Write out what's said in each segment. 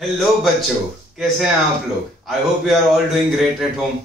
Hello बच्चों, कैसे हैं आप लोग। I hope you are all doing great at home.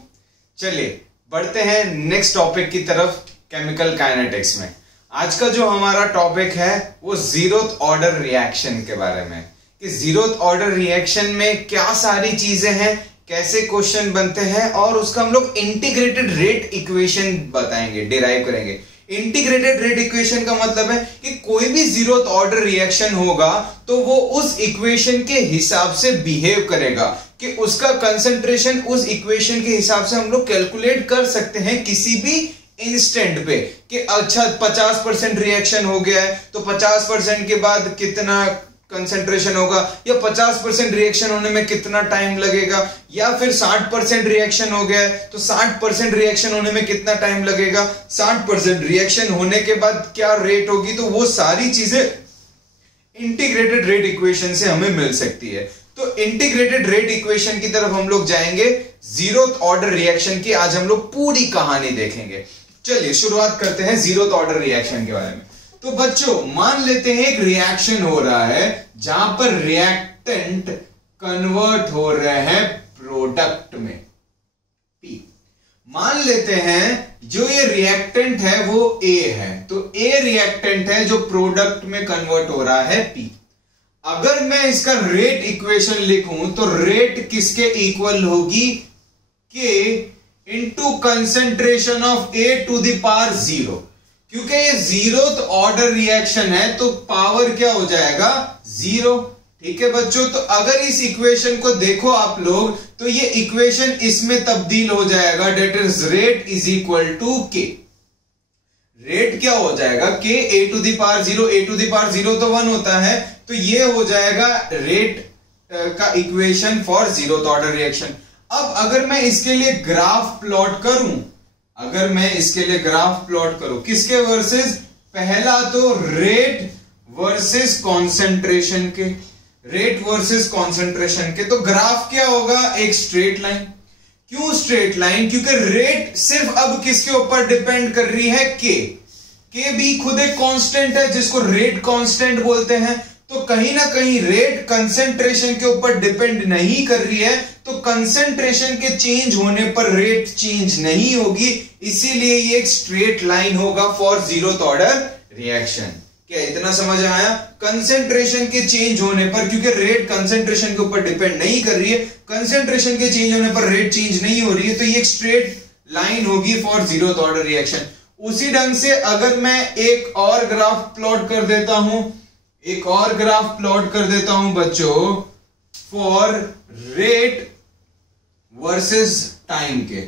चलिए बढ़ते हैं नेक्स्ट टॉपिक की तरफ, केमिकल काइनेटिक्स में। आज का जो हमारा टॉपिक है वो जीरोथ ऑर्डर रिएक्शन के बारे में, कि जीरोथ ऑर्डर रिएक्शन में क्या सारी चीजें हैं, कैसे क्वेश्चन बनते हैं, और उसका हम लोग इंटीग्रेटेड रेट इक्वेशन बताएंगे, डिराइव करेंगे। इंटीग्रेटेड रेट इक्वेशन का मतलब है कि कोई भी जीरोथ ऑर्डर रिएक्शन होगा तो वो उस इक्वेशन के हिसाब से बिहेव करेगा, कि उसका कंसंट्रेशन उस इक्वेशन के हिसाब से हम लोग कैलकुलेट कर सकते हैं किसी भी इंस्टेंट पे, कि अच्छा 50% रिएक्शन हो गया है तो 50% के बाद कितना कंसंट्रेशन होगा, या 50% रिएक्शन होने में कितना टाइम लगेगा, या फिर 60% रिएक्शन हो गया है तो 60% रिएक्शन होने में कितना टाइम लगेगा, 60% रिएक्शन होने के बाद क्या रेट होगी। तो वो सारी चीजें इंटीग्रेटेड रेट इक्वेशन से हमें मिल सकती है। तो इंटीग्रेटेड रेट इक्वेशन की तरफ हम लोग जाएंगे, जीरोथ ऑर्डर रिएक्शन की आज हम लोग पूरी कहानी देखेंगे। चलिए शुरुआत करते हैं जीरोथ ऑर्डर रिएक्शन के बारे में। तो बच्चों मान लेते हैं एक रिएक्शन हो रहा है जहां पर रिएक्टेंट कन्वर्ट हो रहे हैं प्रोडक्ट में P। मान लेते हैं जो ये रिएक्टेंट है वो A है, तो A रिएक्टेंट है जो प्रोडक्ट में कन्वर्ट हो रहा है P। अगर मैं इसका रेट इक्वेशन लिखूं तो रेट किसके इक्वल होगी, K into concentration of A to the power 0। क्योंकि ये जीरोथ ऑर्डर रिएक्शन है तो पावर क्या हो जाएगा, 0। ठीक है बच्चों, तो अगर इस इक्वेशन को देखो आप लोग तो ये इक्वेशन इसमें तब्दील हो जाएगा, that is rate is equal to k. रेट क्या हो जाएगा, k a to the power 0, a to the power 0 तो 1 होता है, तो ये हो जाएगा रेट का equation for zeroth order reaction. अब अगर मैं इसके लिए ग्राफ प्लॉट करूं, अगर मैं इसके लिए ग्राफ प्लॉट करूं किसके वर्सेस, पहला तो रेट वर्सेस कॉन्सेंट्रेशन के, रेट वर्सेस कॉन्सेंट्रेशन के, तो ग्राफ क्या होगा, एक स्ट्रेट लाइन। क्यों स्ट्रेट लाइन, क्योंकि रेट सिर्फ अब किसके ऊपर डिपेंड कर रही है, के भी खुद एक कांस्टेंट है जिसको रेट कांस्टेंट बोलते हैं। तो कहीं ना कहीं रेट कंसेंट्रेशन के ऊपर डिपेंड नहीं कर रही है, तो कंसेंट्रेशन के चेंज होने पर रेट चेंज नहीं होगी, इसीलिए ये एक स्ट्रेट लाइन होगा फॉर जीरोथ ऑर्डर रिएक्शन। क्या इतना समझ आया, कंसेंट्रेशन के चेंज होने पर, क्योंकि रेट कंसेंट्रेशन के ऊपर डिपेंड नहीं कर रही है, कंसेंट्रेशन के चेंज होने पर रेट चेंज नहीं हो रही है, तो ये एक स्ट्रेट लाइन होगी फॉर जीरोथ ऑर्डर रिएक्शन। उसी ढंग से अगर मैं एक और ग्राफ प्लॉट कर देता हूं, एक और ग्राफ प्लॉट कर देता हूं बच्चों फॉर रेट वर्सेस टाइम के,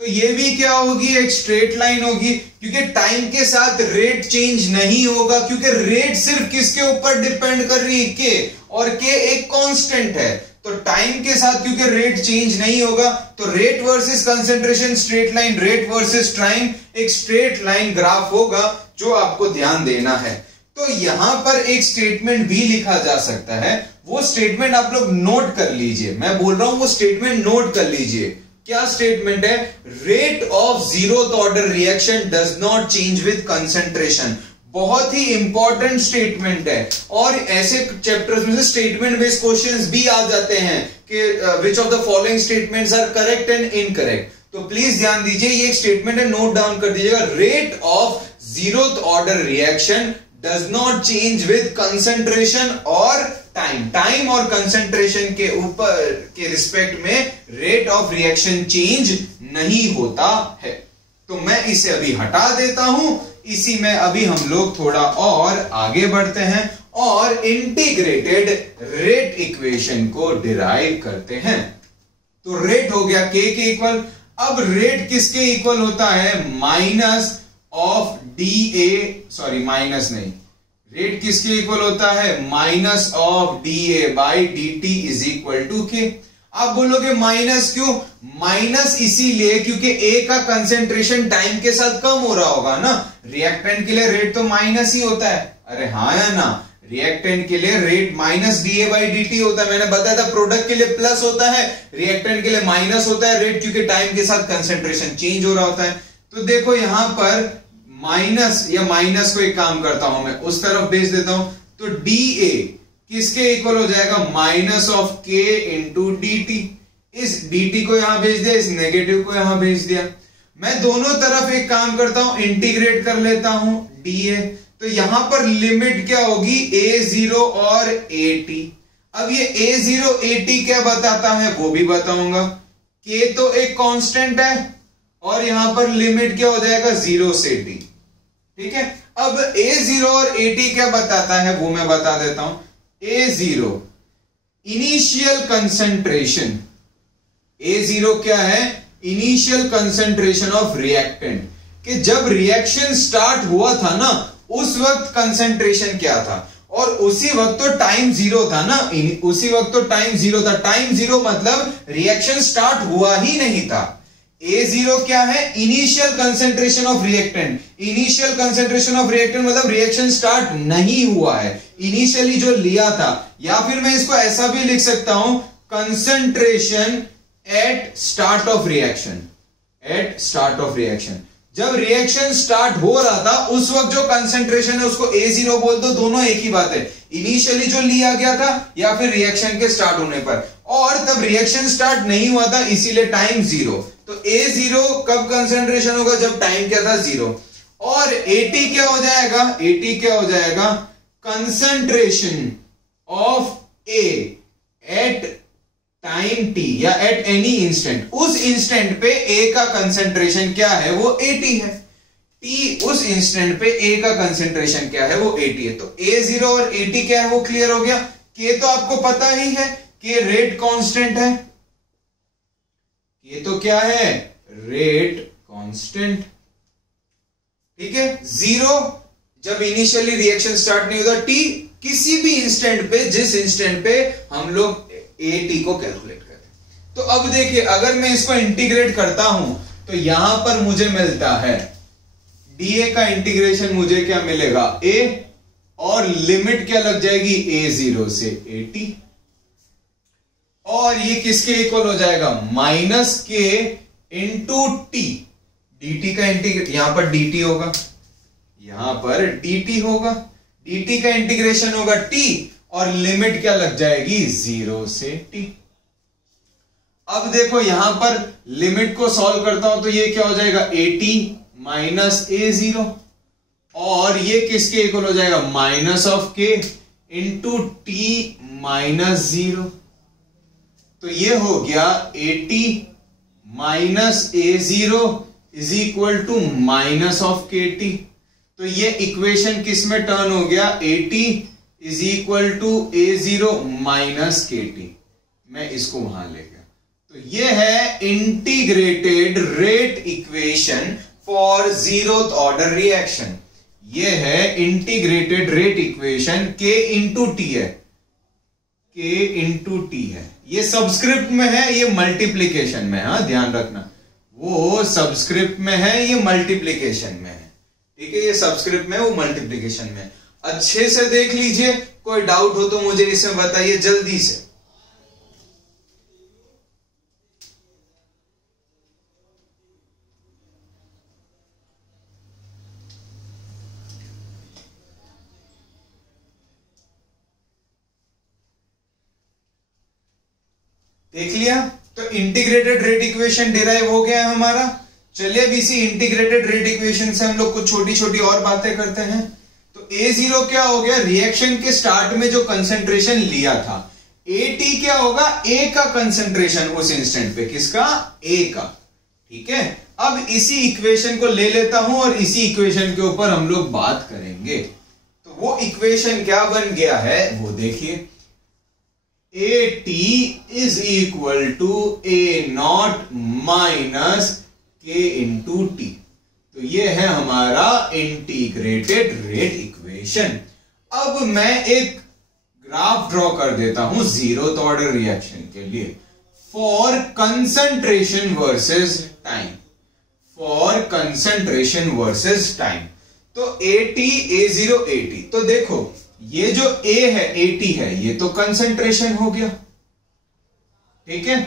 तो ये भी क्या होगी, एक स्ट्रेट लाइन होगी, क्योंकि टाइम के साथ रेट चेंज नहीं होगा, क्योंकि रेट सिर्फ किसके ऊपर डिपेंड कर रही है, के, और के एक कांस्टेंट है। तो टाइम के साथ क्योंकि रेट चेंज नहीं होगा तो rate versus concentration straight line, rate versus time एक स्ट्रेट लाइन ग्राफ होगा, जो आपको ध्यान देना है। तो यहां पर एक स्टेटमेंट भी लिखा जा सकता है, वो स्टेटमेंट आप लोग नोट कर लीजिए, मैं बोल रहा हूं वो स्टेटमेंट नोट कर लीजिए। क्या स्टेटमेंट है, rate of zeroth order reaction does not change with concentration. बहुत ही इंपॉर्टेंट स्टेटमेंट है, और ऐसे चैप्टर्स में से स्टेटमेंट बेस्ड क्वेश्चंस भी आ जाते हैं कि which of the following statements are correct and incorrect. तो प्लीज ध्यान दीजिए, ये एक स्टेटमेंट है, नोट डाउन कर दीजिएगा, rate of zeroth order reaction does not change with concentration और टाइम और कंसेंट्रेशन के ऊपर के रिस्पेक्ट में रेट ऑफ रिएक्शन चेंज नहीं होता है। तो मैं इसे अभी हटा देता हूं, इसी में अभी हम लोग थोड़ा और आगे बढ़ते हैं और इंटीग्रेटेड रेट इक्वेशन को डिराइव करते हैं। तो रेट हो गया के इक्वल, अब रेट किसके इक्वल होता है, minus of D A, sorry minus नहीं, रेट किसके इक्वल होता है, minus of D A by D T is equal to K. आप बोलोगे माइनस क्यों, माइनस इसीलिए क्योंकि ए का कंसेंट्रेशन टाइम के साथ कम हो रहा होगा ना, रिएक्टेंट के लिए रेट तो माइनस ही होता है, अरे हाँ या ना, रिएक्टेंट के लिए rate minus D A by D T होता है। मैंने बताया था प्रोडक्ट के लिए प्लस होता है, रिएक्टेंट के लिए माइनस होता है रेट, क्योंकि टाइम के साथ कंसेंट्रेशन चेंज हो रहा होता है। तो देखो यहां पर माइनस, या माइनस को एक काम करता हूं मैं उस तरफ भेज देता हूं, तो डी ए किसके इक्वल हो जाएगा, माइनस ऑफ के इंटू डी टी। इस dt को यहां भेज दिया, इस नेगेटिव को यहां भेज दिया। मैं दोनों तरफ एक काम करता हूं, इंटीग्रेट कर लेता हूं dA। तो यहां पर लिमिट क्या होगी, a0 और at। अब ये a0 at क्या बताता है वो भी बताऊंगा। k तो एक कांस्टेंट है और यहां पर लिमिट क्या हो जाएगा, 0 से t। ठीक है, अब a0 और at क्या बताता है वो मैं बता देता हूं। a0 इनिशियल कंसंट्रेशन, a0 क्या है, इनिशियल कंसंट्रेशन ऑफ रिएक्टेंट, कि जब रिएक्शन स्टार्ट हुआ था ना उस वक्त कंसंट्रेशन क्या था, और उसी वक्त तो टाइम 0 था ना, उसी वक्त तो टाइम 0 था। टाइम 0 मतलब रिएक्शन स्टार्ट हुआ ही नहीं था। a0 क्या है, initial concentration of reactant. Initial concentration of reactant मतलब रिएक्शन स्टार्ट नहीं हुआ है, इनिशियली जो लिया था। या फिर मैं इसको ऐसा भी लिख सकता हूं, concentration at start of reaction. At start of reaction, जब रिएक्शन स्टार्ट हो रहा था उस वक्त जो कंसंट्रेशन है उसको a0 बोल दो, दोनों एक ही बात है। इनिशियली जो लिया गया था या फिर रिएक्शन के स्टार्ट होने पर, और तब रिएक्शन स्टार्ट नहीं हुआ था इसीलिए टाइम 0। तो a0 कब कंसंट्रेशन होगा, जब टाइम क्या था 0। और at क्या हो जाएगा, at क्या हो जाएगा, concentration of a at time t या एट एनी इंस्टेंट। उस इंस्टेंट पे a का कंसंट्रेशन क्या है, वो at है। t उस इंस्टेंट पे a का कंसंट्रेशन क्या है, वो at है। तो a0 और at क्या है वो क्लियर हो गया। k तो आपको पता ही है, k रेट कांस्टेंट है। k तो क्या है, रेट कांस्टेंट। ठीक है, 0 जब इनिशियली रिएक्शन स्टार्ट नहीं होता, t किसी भी इंस्टेंट पे, जिस इंस्टेंट पे हम लोग at को कैलकुलेट करें। तो अब देखिए, अगर मैं इसको इंटीग्रेट करता हूं तो यहां पर मुझे मिलता है dA का इंटीग्रेशन, मुझे क्या मिलेगा, a, और लिमिट क्या लग जाएगी, a0 से at, और ये किसके इक्वल हो जाएगा, माइनस के इंटू टी। dt का इंटीग्रेट, यहां पर dt होगा, यहां पर dt होगा, dt का इंटीग्रेशन होगा t, और लिमिट क्या लग जाएगी, 0 से t। अब देखो यहां पर लिमिट को सॉल्व करता हूं तो ये क्या हो जाएगा, at माइनस a0, और ये किसके इक्वल हो जाएगा, minus of k into T minus 0। तो ये हो गया at minus a0 is equal to minus of kt। तो ये इक्वेशन किस में टर्न हो गया, at is equal to a0 minus kt। मैं इसको वहां ले गया। तो ये है integrated rate equation for 0th order reaction. ये है integrated rate equation, k into T है, k इंटू टी है। ये सबस्क्रिप्ट में है, ये मल्टीप्लीकेशन में है, हाँ ध्यान रखना, वो सबस्क्रिप्ट में है, ये मल्टीप्लीकेशन में है। ठीक है, ये सबस्क्रिप्ट में, वो मल्टीप्लीकेशन में। अच्छे से देख लीजिए, कोई डाउट हो तो मुझे इसमें बताइए जल्दी से। देख लिया, तो इंटीग्रेटेड रेट इक्वेशन डिराइव हो गया है हमारा। चलिए अब इसी इंटीग्रेटेड रेट इक्वेशन से हम लोग कुछ छोटी छोटी और बातें करते हैं। तो a0 क्या हो गया, रिएक्शन के स्टार्ट में जो कंसंट्रेशन लिया था। at क्या होगा, a का कंसंट्रेशन उस इंस्टेंट पे, किसका, a का। ठीक है, अब इसी इक्वेशन को ले लेता हूं और इसी इक्वेशन के ऊपर हम लोग बात करेंगे। तो वो इक्वेशन क्या बन गया है वो देखिए, at is equal to a0 minus k into T. तो ये है हमारा इंटीग्रेटेड रेट इक्वेशन। अब मैं एक ग्राफ ड्रॉ कर देता हूं 0th ऑर्डर रिएक्शन के लिए, for concentration versus time, for concentration versus time. तो at a0 at, तो देखो ये जो a है at है, ये तो कंसंट्रेशन हो गया, ठीक है,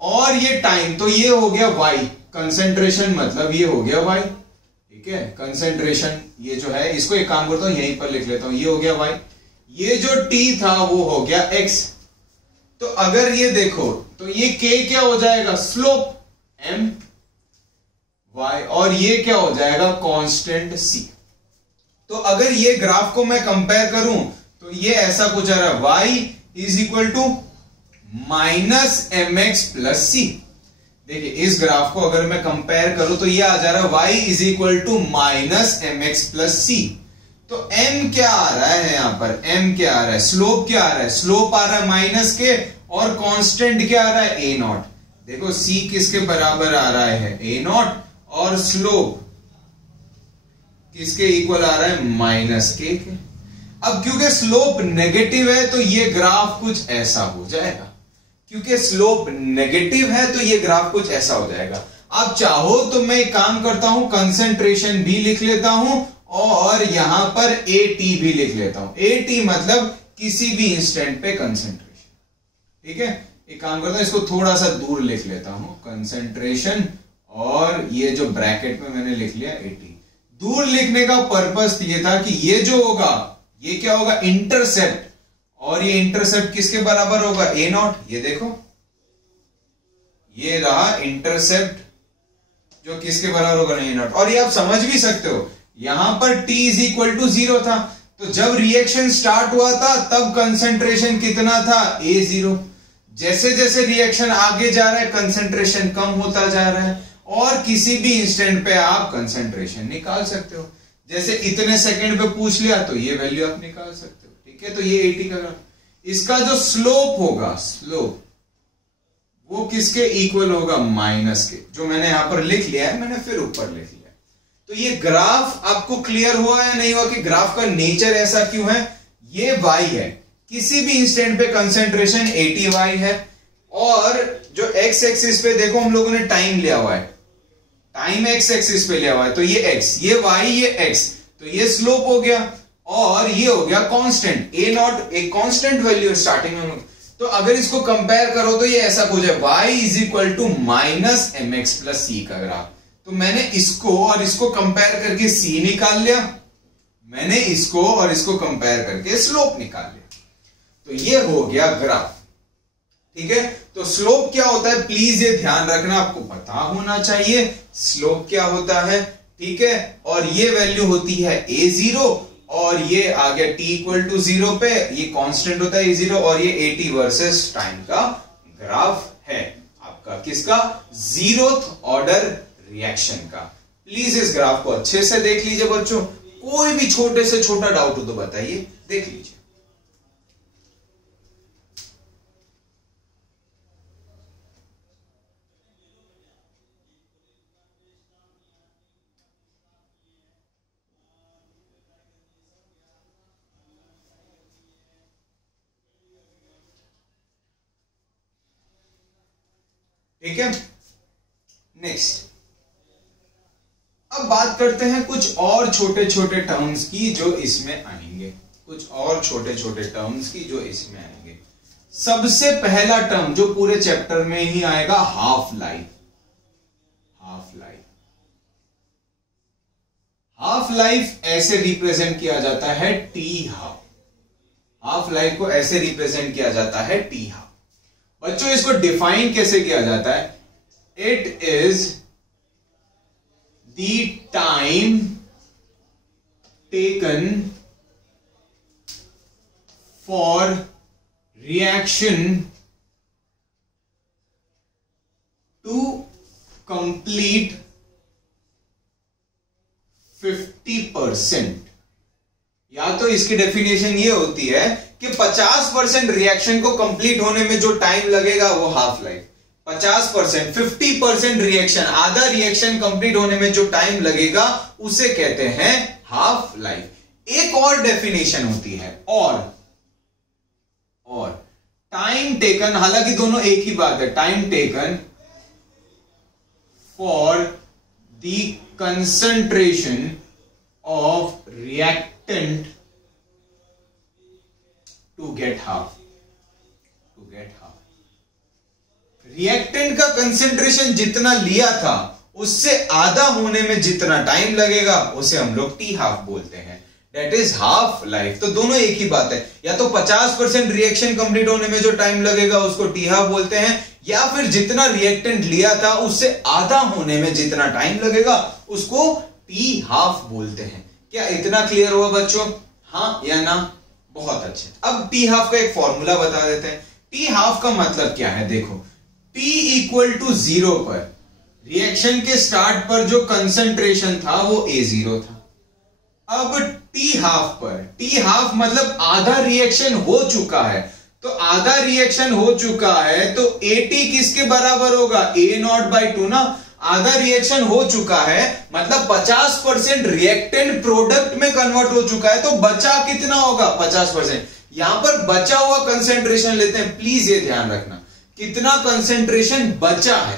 और ये टाइम, तो ये हो गया y, कंसंट्रेशन मतलब ये हो गया y, ठीक है, कंसंट्रेशन ये जो है, इसको एक काम करता हूं यहीं पर लिख लेता हूं, ये हो गया y, ये जो t था वो हो गया x। तो अगर ये देखो तो ये k क्या हो जाएगा, स्लोप m y, और ये क्या हो जाएगा, कांस्टेंट c। तो अगर ये ग्राफ को मैं कंपेयर करूं तो ये ऐसा कुछ आ रहा है, y is equal to minus m x plus c. देखिए इस ग्राफ को अगर मैं कंपेयर करूं तो ये आ जा रहा है y is equal to minus m x plus c. तो m क्या आ रहा है यहां पर, m क्या आ रहा है, स्लोप क्या आ रहा है, स्लोप आ रहा है माइनस के, और कांस्टेंट क्या आ रहा है, a नॉट। देखो c किसके बराबर आ रहा है, a नॉट, और स्लोप किसके इक्वल आ रहा है, माइनस के। अब क्योंकि स्लोप नेगेटिव है तो ये ग्राफ कुछ ऐसा हो जाएगा, क्योंकि स्लोप नेगेटिव है तो ये ग्राफ कुछ ऐसा हो जाएगा। आप चाहो तो मैं एक काम करता हूं, कंसंट्रेशन भी लिख लेता हूं और यहां पर AT भी लिख लेता हूं। AT मतलब किसी भी इंस्टेंट पे कंसंट्रेशन, ठीक है। एक काम करता हूं, इसको थोड़ा सा दूर लिख लेता हूं, कंसंट्रेशन, और ये जो ब्रैकेट में मैंने लिख लिया AT। दूर लिखने का पर्पस ये था कि ये जो होगा ये क्या होगा, इंटरसेप्ट, और ये इंटरसेप्ट किसके बराबर होगा, a नॉट। ये देखो ये रहा इंटरसेप्ट जो किसके बराबर होगा, a नॉट। और ये आप समझ भी सकते हो, यहां पर t इज इक्वल टू 0 था, तो जब रिएक्शन स्टार्ट हुआ था तब कंसंट्रेशन कितना था, A0। जैसे जैसे रिएक्शन आगे जा रहा है कंसंट्रेशन कम होता जा रहा है, और किसी भी इंस्टेंट पे आप कंसंट्रेशन निकाल सकते हो। जैसे इतने सेकंड पे पूछ लिया तो ये वैल्यू आप निकाल सकते हो, ठीक है। तो ये 80 का ग्राफ, इसका जो स्लोप होगा, स्लोप वो किसके इक्वल होगा, माइनस के, जो मैंने यहां पर लिख लिया है, मैंने फिर ऊपर लिख लिया। तो ये ग्राफ आपको क्लियर हुआ या नहीं हुआ कि ग्राफ का नेचर ऐसा क्यों है। ये y है, किसी भी इंस्टेंट पे कंसंट्रेशन 80y है, और जो x एक्सिस पे देखो हम लोगों ने टाइम लिया हुआ है, टाइम x एक्सिस पे लिया हुआ है, तो ये x, ये y, ये x, तो ये स्लोप हो गया, और ये हो गया कांस्टेंट a नॉट, एक कांस्टेंट वैल्यू स्टार्टिंग में। तो अगर इसको कंपेयर करो तो ये ऐसा कुछ है, y is equal to minus m x plus c का ग्राफ। तो मैंने इसको और इसको कंपेयर करके c निकाल लिया, मैंने इसको और इसको कंपेयर करके स्लोप निकाल लिया, तो ये हो गया ग्राफ, ठीक है। तो स्लोप क्या होता है, प्लीज ये ध्यान रखना, आपको पता होना चाहिए स्लोप क्या होता है, ठीक है। और ये वैल्यू होती है A0, और ये आ गया t इक्वल टू 0 पे, ये कांस्टेंट होता है A0, और ये 80 वर्सेस टाइम का ग्राफ है आपका, किसका, 0th ऑर्डर रिएक्शन का। प्लीज इस ग्राफ को अच्छे से देख लीजिए बच्चों, कोई भी छोटे से छोटा डाउट हो तो बताइए, देख लीजिए। ठीक है, नेक्स्ट अब बात करते हैं कुछ और छोटे छोटे टर्म्स की जो इसमें आएंगे, कुछ और छोटे छोटे टर्म्स की जो इसमें आएंगे। सबसे पहला टर्म जो पूरे चैप्टर में ही आएगा, half life. Half life, half life ऐसे रिप्रेजेंट किया जाता है टी हाफ। हाफ लाइफ को ऐसे रिप्रेजेंट किया जाता है टी हाफ। बच्चों इसको डिफाइन कैसे किया जाता है, it is the time taken for reaction to complete 50%। या तो इसकी डेफिनेशन ये होती है कि 50% रिएक्शन को कंप्लीट होने में जो टाइम लगेगा वो हाफ लाइफ। 50%, 50% रिएक्शन, आधा रिएक्शन कंप्लीट होने में जो टाइम लगेगा उसे कहते हैं हाफ लाइफ। एक और डेफिनेशन होती है और टाइम टेकन, हालांकि दोनों एक ही बात है, time taken for the concentration of reactant to get half. Reactant का कंसेंट्रेशन जितना लिया था उससे आधा होने में जितना टाइम लगेगा उसे हम लोग टी हाफ बोलते हैं। That is half life. तो दोनों एक ही बात है, या तो 50% रिएक्शन कंप्लीट होने में जो टाइम लगेगा उसको टी हाफ बोलते हैं, या फिर जितना रिएक्टेंट लिया था उससे आधा होने में जितना टाइम लगेगा उसको टी हाफ बोलते हैं। क्या इतना क्लियर हुआ बच्चों? हाँ या ना? बहुत अच्छे। अब टी हाफ का एक फॉर्मूला बता देते हैं। टी हाफ का मतलब क्या है? देखो, T इक्वल टू 0 पर रिएक्शन के स्टार्ट पर जो कंसंट्रेशन था वो A0 था। अब टी हाफ पर, टी हाफ मतलब आधा रिएक्शन हो चुका है, तो आधा रिएक्शन हो चुका है तो AT किसके बराबर होगा? A0/2 ना। आधा रिएक्शन हो चुका है मतलब 50% रिएक्टेंट प्रोडक्ट में कन्वर्ट हो चुका है, तो बचा कितना होगा? 50%। यहां पर बचा हुआ कंसेंट्रेशन लेते हैं, प्लीज ये ध्यान रखना कितना कंसेंट्रेशन बचा है,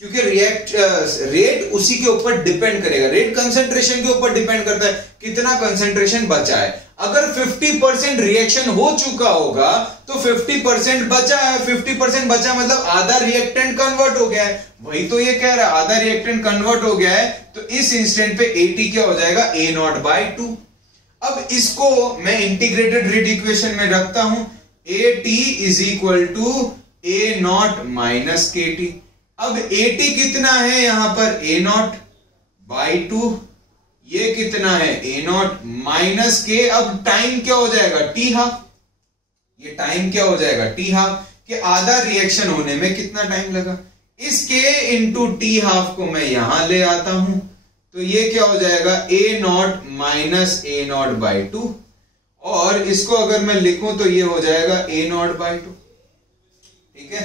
क्योंकि रेट उसी के ऊपर डिपेंड करेगा, रेट कंसेंट्रेशन के ऊपर डिपेंड करता है कितना कंसेंट्रेशन बचा है। अगर 50% रिएक्शन हो चुका होगा तो 50% बचा है, 50% बचा मतलब आधा रिएक्टेंट कन्वर्ट हो गया है, वही तो ये कह रहा है, आधा रिएक्टेंट कन्वर्ट हो गया है, तो इस इंस्टेंट पे AT क्या हो जाएगा? A0/2। अब इसको मैं इंटीग्रेटेड रेट इक्वेशन में रखता हूं, AT is equal to A0 minus KT। अब AT कितना है यहां पर? A0/2। ये कितना है? A0 minus K। अब टाइम क्या हो जाएगा? T half. ये टाइम क्या हो जाएगा? T half. कि आधा रिएक्शन होने में कितना टाइम लगा। इस K इंटू टी हाफ को मैं यहां ले आता हूं, तो ये क्या हो जाएगा? A0 minus A0/2। और इसको अगर मैं लिखूं तो ये हो जाएगा A0/2। ठीक है,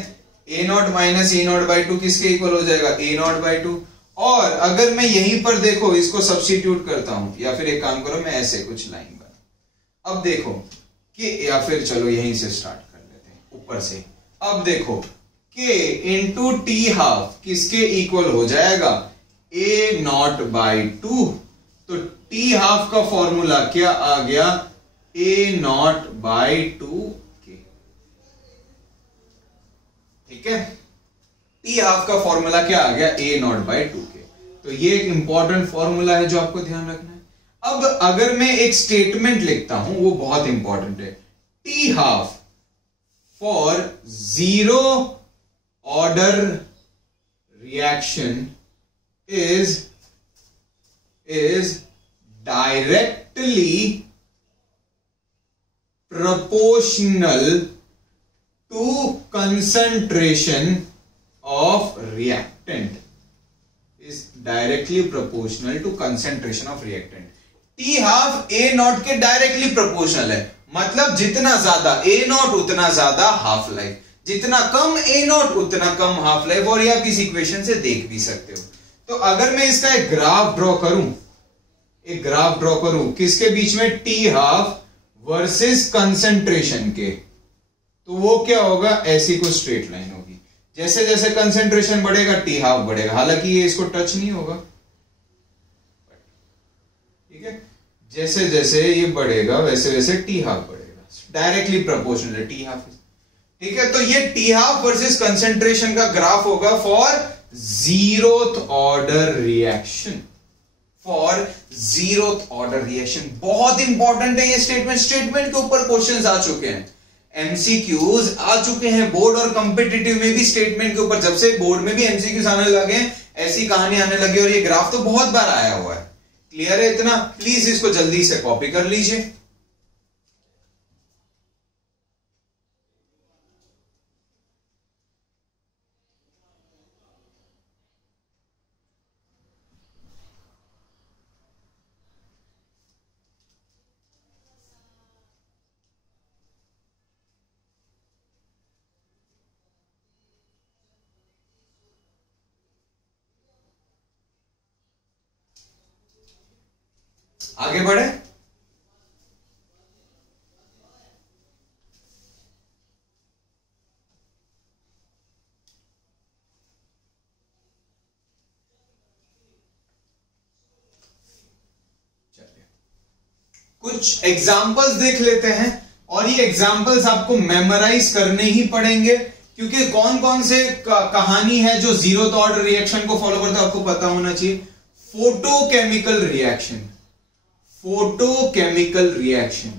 A0 माइनस A0/2 किसके इक्वल हो जाएगा? A0/2। और अगर मैं यहीं पर देखो इसको सब्स्टिट्यूट करता हूं, या फिर एक काम करो मैं ऐसे कुछ लाइन बना, अब देखो कि, या फिर चलो यहीं से स्टार्ट कर लेते हैं ऊपर से। अब देखो K इंटू टी हाफ किसके इक्वल हो जाएगा? A0/2। तो टी हाफ का फॉर्मूला क्या आ गया? A0/2। ठीक है, टी हाफ का फॉर्मूला क्या आ गया? A0/2 के। तो ये एक इंपॉर्टेंट फॉर्मूला है जो आपको ध्यान रखना है। अब अगर मैं एक स्टेटमेंट लिखता हूं, वो बहुत इंपॉर्टेंट है, T half for 0 order reaction is directly proportional to concentration of reactant. Is directly proportional to concentration of reactant. T half A0 के डायरेक्टली प्रोपोर्शनल है, मतलब जितना ज्यादा A0 उतना ज्यादा हाफ लाइफ, जितना कम A0 उतना कम हाफ लाइफ। और ये आप इस इक्वेशन से देख भी सकते हो। तो अगर मैं इसका एक ग्राफ ड्रॉ करूं, किसके बीच में? टी हाफ वर्सेस कंसेंट्रेशन के, तो वो क्या होगा? ऐसी कोई स्ट्रेट लाइन होगी। जैसे जैसे कंसेंट्रेशन बढ़ेगा टी हाफ बढ़ेगा, हालांकि ये इसको टच नहीं होगा। ठीक है, जैसे जैसे ये बढ़ेगा वैसे वैसे टी हाफ बढ़ेगा, डायरेक्टली प्रोपोर्शनल है टी हाफ। ठीक है, तो ये टी हाफ वर्सेस कंसेंट्रेशन का ग्राफ होगा फॉर 0th ऑर्डर रिएक्शन। बहुत इंपॉर्टेंट है ये स्टेटमेंट के ऊपर क्वेश्चंस आ चुके हैं, एमसीक्यूज आ चुके हैं बोर्ड और कॉम्पिटिटिव में भी। स्टेटमेंट के ऊपर जब से बोर्ड में भी एमसीक्यूज आने लगे, ऐसी कहानी आने लगी, और ये ग्राफ तो बहुत बार आया हुआ है। क्लियर है इतना? प्लीज इसको जल्दी से कॉपी कर लीजिए। आगे बढ़े। कुछ एग्जाम्पल्स देख लेते हैं, और ये एग्जाम्पल्स आपको मेमोराइज करने ही पड़ेंगे, क्योंकि कौन कौन से कहानी है जो 0th ऑर्डर रिएक्शन को फॉलो करता है आपको पता होना चाहिए। Photochemical reaction, photochemical reaction.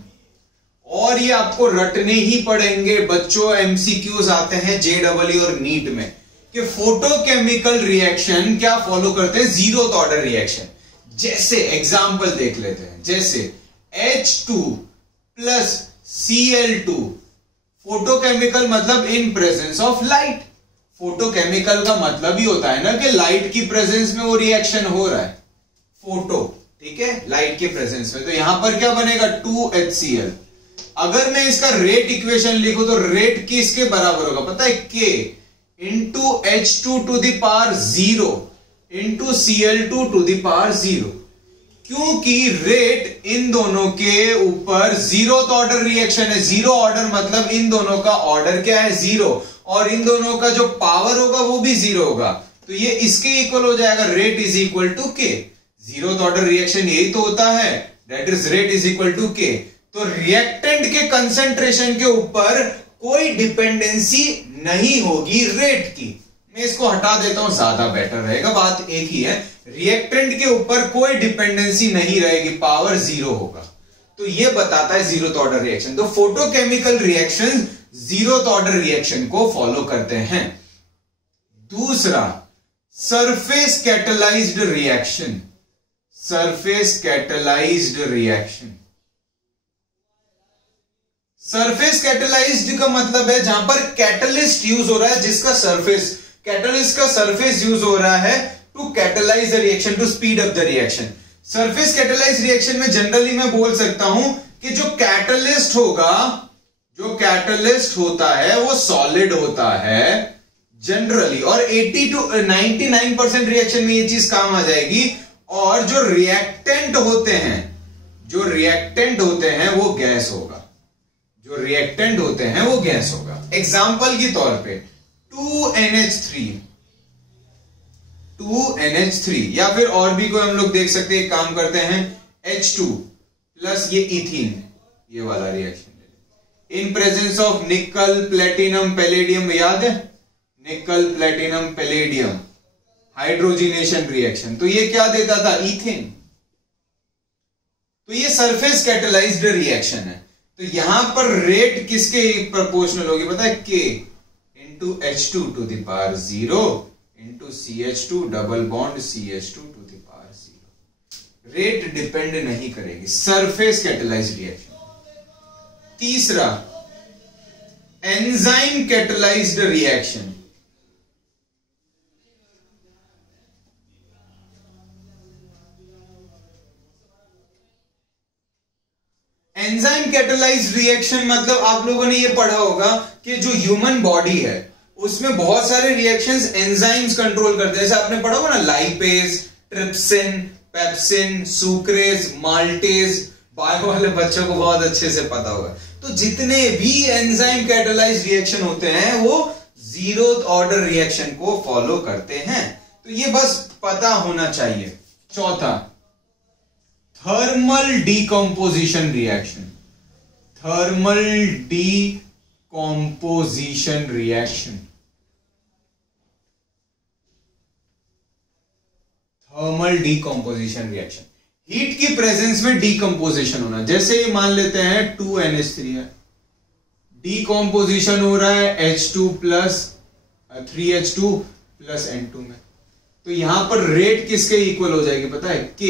और ये आपको रटने ही पड़ेंगे बच्चों, एमसीक्यूज आते हैं जेईई और नीट में कि फोटोकेमिकल रिएक्शन क्या फॉलो करते हैं, जीरोथ ऑर्डर रिएक्शन। जैसे एग्जांपल देख लेते हैं, जैसे H2 प्लस Cl2 फोटोकेमिकल मतलब in presence of light. Photochemical का मतलब ही होता है ना कि लाइट की प्रेजेंस में वो रिएक्शन हो रहा है, फोटो, ठीक है, लाइट के प्रेजेंस में। तो यहां पर क्या बनेगा 2HCl। अगर मैं इसका रेट इक्वेशन लिखूं तो रेट किसके बराबर होगा पता है, K into H2 to the power 0 into Cl2 to the power 0। क्योंकि रेट इन दोनों के ऊपर जीरोथ ऑर्डर रिएक्शन है। जीरो ऑर्डर मतलब इन दोनों का ऑर्डर क्या है, जीरो, और इन दोनों का जो पावर होगा वो भी जीरो होगा। तो ये इसके इक्वल हो जाएगा, rate is equal to K. Zeroth order reaction यही तो होता है, that is rate is equal to K. तो रिएक्टेंट के कंसेंट्रेशन के ऊपर कोई डिपेंडेंसी नहीं होगी रेट की। मैं इसको हटा देता हूं, ज्यादा बेटर रहेगा, बात एक ही है। रिएक्टेंट के ऊपर कोई डिपेंडेंसी नहीं रहेगी, पावर जीरो होगा। तो ये बताता है जीरोथ ऑर्डर रिएक्शन। तो photochemical reaction zeroth order reaction को फॉलो करते हैं। दूसरा, surface catalysed reaction. Surface catalysed reaction, surface catalysed का मतलब है जहां पर कैटलिस्ट यूज हो रहा है, जिसका सरफेस, कैटलिस्ट का सरफेस यूज हो रहा है to catalyse the reaction, to speed up the reaction. Surface catalyse reaction में जनरली मैं बोल सकता हूं कि जो कैटलिस्ट होगा, जो कैटलिस्ट होता है वो सॉलिड होता है जनरली, और 80 to 99% रिएक्शन में ये चीज काम आ जाएगी। और जो रिएक्टेंट होते हैं, जो रिएक्टेंट होते हैं वो गैस होगा, जो रिएक्टेंट होते हैं वो गैस होगा। एग्जाम्पल के तौर पे 2NH3 या फिर और भी कोई हम लोग देख सकते हैं, काम करते हैं H2 प्लस ये इथीन, ये वाला रिएक्शन इन प्रेजेंस ऑफ निकल प्लेटिनम पैलेडियम, याद है निकल प्लेटिनम पैलेडियम हाइड्रोजिनेशन रिएक्शन। तो ये क्या देता था, इथेन। तो ये सरफेस कैटलाइज्ड रिएक्शन है। तो यहां पर रेट किसके प्रोपोर्शनल होगी पता है, K into H2 to the power 0 into CH2 double bond CH2 to the power 0। Rate depend नहीं करेगी, सरफेस कैटलाइज्ड रिएक्शन। तीसरा, enzyme catalysed reaction. Enzyme catalysed reaction मतलब आप लोगों ने ये पढ़ा होगा कि जो ह्यूमन बॉडी है उसमें बहुत सारे रिएक्शंस एंजाइम्स कंट्रोल करते हैं। जैसे आपने पढ़ा होगा ना, lipase, trypsin, pepsin, sucrase, maltase, bio वाले बच्चों को बहुत अच्छे से पता होगा। तो जितने भी एंजाइम कैटलाइज्ड रिएक्शन होते हैं वो जीरोथ ऑर्डर रिएक्शन को फॉलो करते हैं। तो ये बस पता होना चाहिए। चौथा, thermal decomposition reaction. Thermal decomposition reaction, thermal decomposition reaction, heat की प्रेजेंस में डीकंपोजिशन होना। जैसे ये मान लेते हैं 2NH3 है, डीकंपोजिशन हो रहा है H2 plus 3H2 plus N2 में। तो यहां पर रेट किसके इक्वल हो जाएगी पता है, K।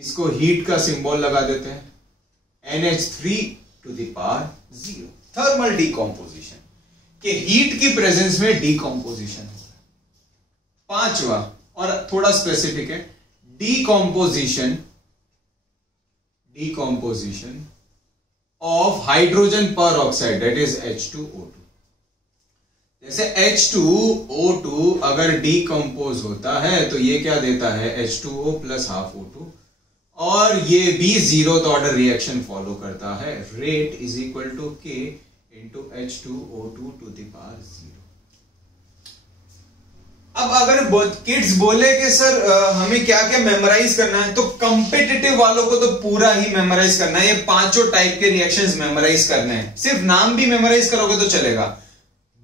इसको हीट का सिंबल लगा देते हैं, NH3 to the power 0। Thermal decomposition के हीट की प्रेजेंस में डीकंपोजिशन हो रहा है। पांचवा और थोड़ा स्पेसिफिक है, decomposition of hydrogen peroxide, that is H2O2। जैसे H2O2 अगर डीकंपोज होता है तो ये क्या देता है, H2O प्लस हाफ O2, और ये भी जीरोथ ऑर्डर रिएक्शन फॉलो करता है। Rate is equal to K into H2O2 to the power 0। अब अगर किड्स बोले कि सर हमें क्या क्या मेमोराइज करना है, तो कंपेटिटिव वालों को तो पूरा ही मेमोराइज करना है। ये पांचों टाइप के रिएक्शंस मेमोराइज करने हैं, सिर्फ नाम भी मेमोराइज करोगे तो चलेगा।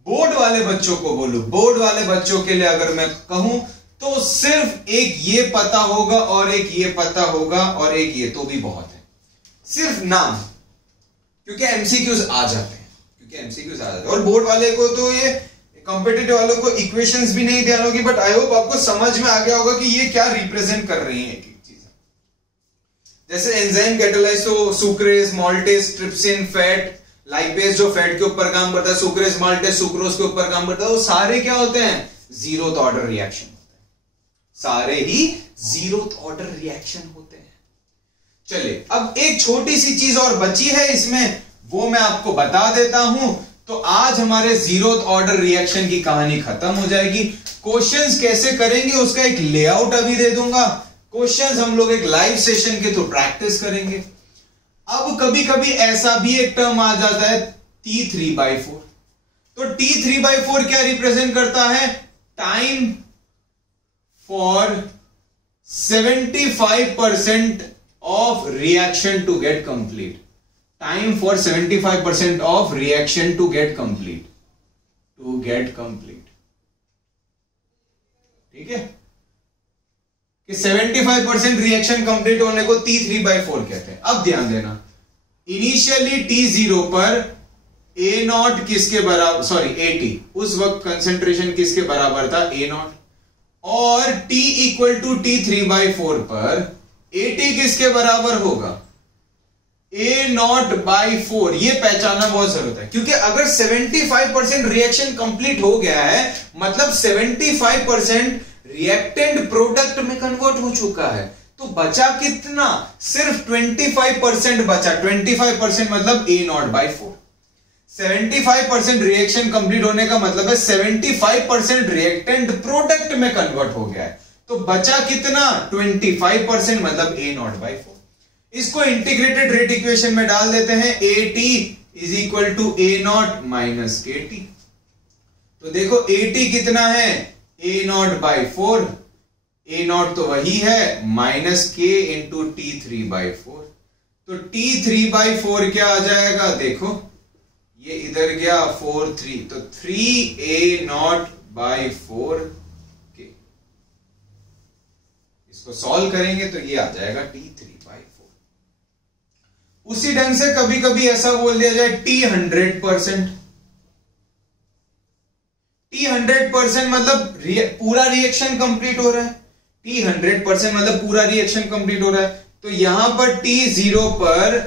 बोर्ड वाले बच्चों को बोलूं, बोर्ड वाले बच्चों के लिए अगर मैं कहूं तो सिर्फ एक ये पता होगा और एक ये पता होगा और एक ये, तो भी बहुत है। सिर्फ नाम, क्योंकि एमसीक्यूज आ जाते हैं, और बोर्ड वाले को तो ये कॉम्पिटिटिव वालों को इक्वेशंस भी नहीं ध्यान होगी, बट आई होप आपको समझ में आ गया होगा कि ये क्या रिप्रेजेंट कर रही है एक एक चीज। जैसे एंजाइम कैटालाइज, तो sucrase, maltase, trypsin, fat, lipase जो फैट के ऊपर काम करता है, सुक्रेज, माल्टेज, सुक्रोज के ऊपर काम करता है, वो सारे क्या होते हैं? जीरोथ ऑर्डर रिएक्शन होते हैं, सारे ही जीरोथ ऑर्डर रिएक्शन होते हैं। चलिए, अब एक छोटी सी चीज और बची है इसमें, वो मैं आपको बता देता हूं, तो आज हमारे जीरोथ ऑर्डर रिएक्शन की कहानी खत्म हो जाएगी। क्वेश्चंस कैसे करेंगे उसका एक लेआउट अभी दे दूंगा, क्वेश्चंस हम लोग एक लाइव सेशन के थ्रू प्रैक्टिस करेंगे। अब कभी कभी ऐसा भी एक टर्म आ जाता है T3/4, तो T3/4 क्या रिप्रेजेंट करता है? Time for 75% of reaction to get complete, time for 75% of reaction to get complete, ठीक है, कि 75% रिएक्शन कंप्लीट होने को T3/4 कहते हैं। अब ध्यान देना, इनिशियली T0 पर A0 किसके बराबर, सॉरी AT, उस वक्त कंसेंट्रेशन किसके बराबर था? A0, और T = T3/4 पर AT किसके बराबर होगा? A0/4। ये पहचानना बहुत जरूरत है, क्योंकि अगर 75% रिएक्शन कंप्लीट हो गया है, मतलब 75% रिएक्टेंट प्रोडक्ट में कन्वर्ट हो चुका है, तो बचा कितना? सिर्फ 25% बचा। 25% मतलब A0/4। 75% रिएक्शन कंप्लीट होने का मतलब है 75% रिएक्टेंट प्रोडक्ट में कन्वर्ट हो गया है, तो बचा कितना? 25%, मतलब A0/4। इसको इंटीग्रेटेड रेट इक्वेशन में डाल देते हैं, AT = A0 - KT। तो देखो AT कितना है? A0/4, A0 तो वही है, -K × T3/4, तो T3/4 क्या आ जाएगा? देखो ये इधर गया 4 3, तो 3A0/4 K। इसको सॉल्व करेंगे तो ये आ जाएगा T3/4। उसी ढंग से कभी कभी ऐसा बोल दिया जाए T100%। T100% मतलब पूरा रिएक्शन कंप्लीट हो रहा है, T100% मतलब पूरा रिएक्शन कंप्लीट हो रहा है, तो यहां पर T0 पर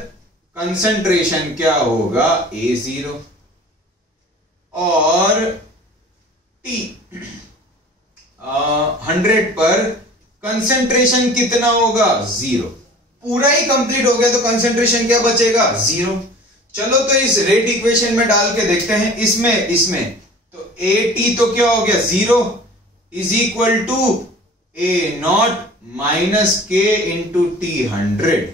कंसंट्रेशन क्या होगा? A0, और T100 पर कंसंट्रेशन कितना होगा? 0। पूरा ही कंप्लीट हो गया तो कंसंट्रेशन क्या बचेगा? 0। चलो तो इस रेट इक्वेशन में डाल के देखते हैं, इसमें तो AT तो क्या हो गया? 0 = A0 - K × T100।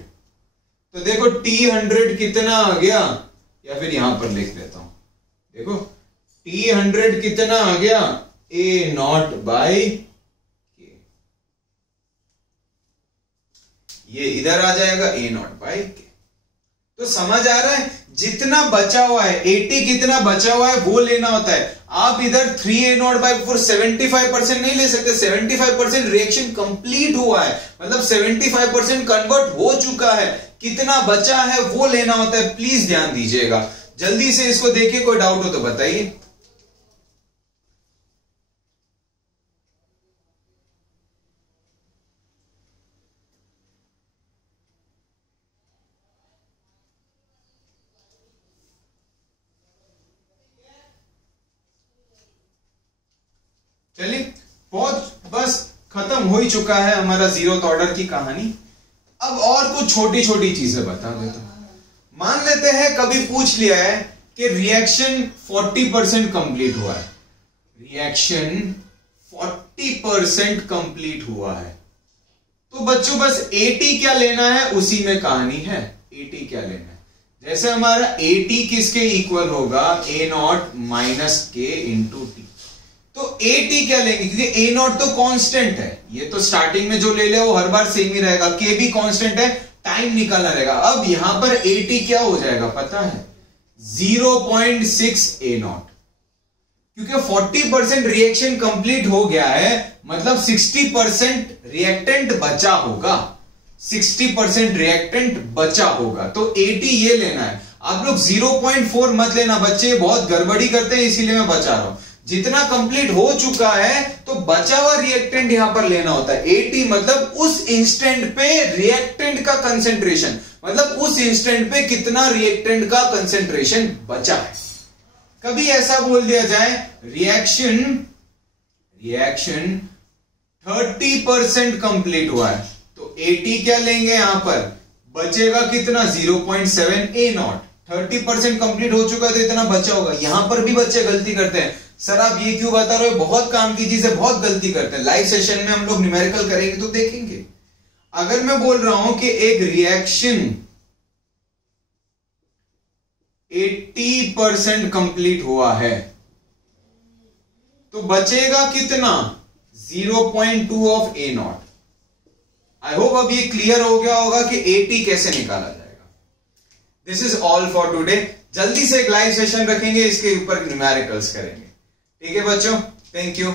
तो देखो T100 कितना आ गया, या फिर यहां पर लिख देता हूं, देखो T100 कितना आ गया? A0/K। ये इधर आ जाएगा A0/K। तो समझ आ रहा है? जितना बचा हुआ है, AT कितना बचा हुआ है वो लेना होता है। आप इधर 3A0/4 75% नहीं ले सकते, 75% रिएक्शन कंप्लीट हुआ है, मतलब 75% कन्वर्ट हो चुका है, कितना बचा है वो लेना होता है। प्लीज ध्यान दीजिएगा, जल्दी से इसको देखिए, कोई डाउट हो तो बताइए। चलिए, बहुत बस खत्म हो ही चुका है हमारा जीरोथ ऑर्डर की कहानी। अब और कुछ छोटी छोटी चीजें बता देता हूं। मान लेते हैं कभी पूछ लिया है कि रिएक्शन 40% कंप्लीट हुआ है, रिएक्शन 40% कंप्लीट हुआ है, तो बच्चों बस AT क्या लेना है उसी में कहानी है। AT क्या लेना है? जैसे हमारा AT किसके इक्वल होगा? A0 - K × T। तो AT क्या लेंगे, क्योंकि A0 तो कांस्टेंट है, ये तो स्टार्टिंग में जो ले ले वो हर बार सेम ही रहेगा, K भी कांस्टेंट है, टाइम निकालना रहेगा। अब यहां पर AT क्या हो जाएगा पता है? 0.6 A0, क्योंकि 40% रिएक्शन कंप्लीट हो गया है, मतलब 60% रिएक्टेंट बचा होगा, 60% रिएक्टेंट बचा होगा। तो 80 ये लेना है। आप लोग 0.4 मत लेना बच्चे, बहुत गड़बड़ी करते हैं, इसीलिए मैं बचा रहा हूं। जितना कंप्लीट हो चुका है तो बचा हुआ रिएक्टेंट यहां पर लेना होता है। 80 मतलब उस इंस्टेंट पे रिएक्टेंट का कंसेंट्रेशन, मतलब उस इंस्टेंट पे कितना रिएक्टेंट का कंसेंट्रेशन बचा है। कभी ऐसा बोल दिया जाए रिएक्शन 30% कंप्लीट हुआ है, तो 80 क्या लेंगे यहां पर, बचेगा कितना 0.7 A0। 30% कंप्लीट हो चुका है तो इतना बचा होगा। यहां पर भी बच्चे गलती करते हैं, सर आप ये क्यों बता रहे हो, बहुत काम की चीज है, बहुत गलती करते हैं। लाइव सेशन में हम लोग न्यूमेरिकल करेंगे तो देखेंगे। अगर मैं बोल रहा हूं कि एक रिएक्शन 80% कंप्लीट हुआ है तो बचेगा कितना 0.2 ऑफ A0। आई होप अब ये क्लियर हो गया होगा कि 80 कैसे निकाला जाएगा। This is all for today. जल्दी से एक लाइव सेशन रखेंगे, इसके ऊपर न्यूमेरिकल्स करेंगे। ठीक है बच्चों, थैंक यू।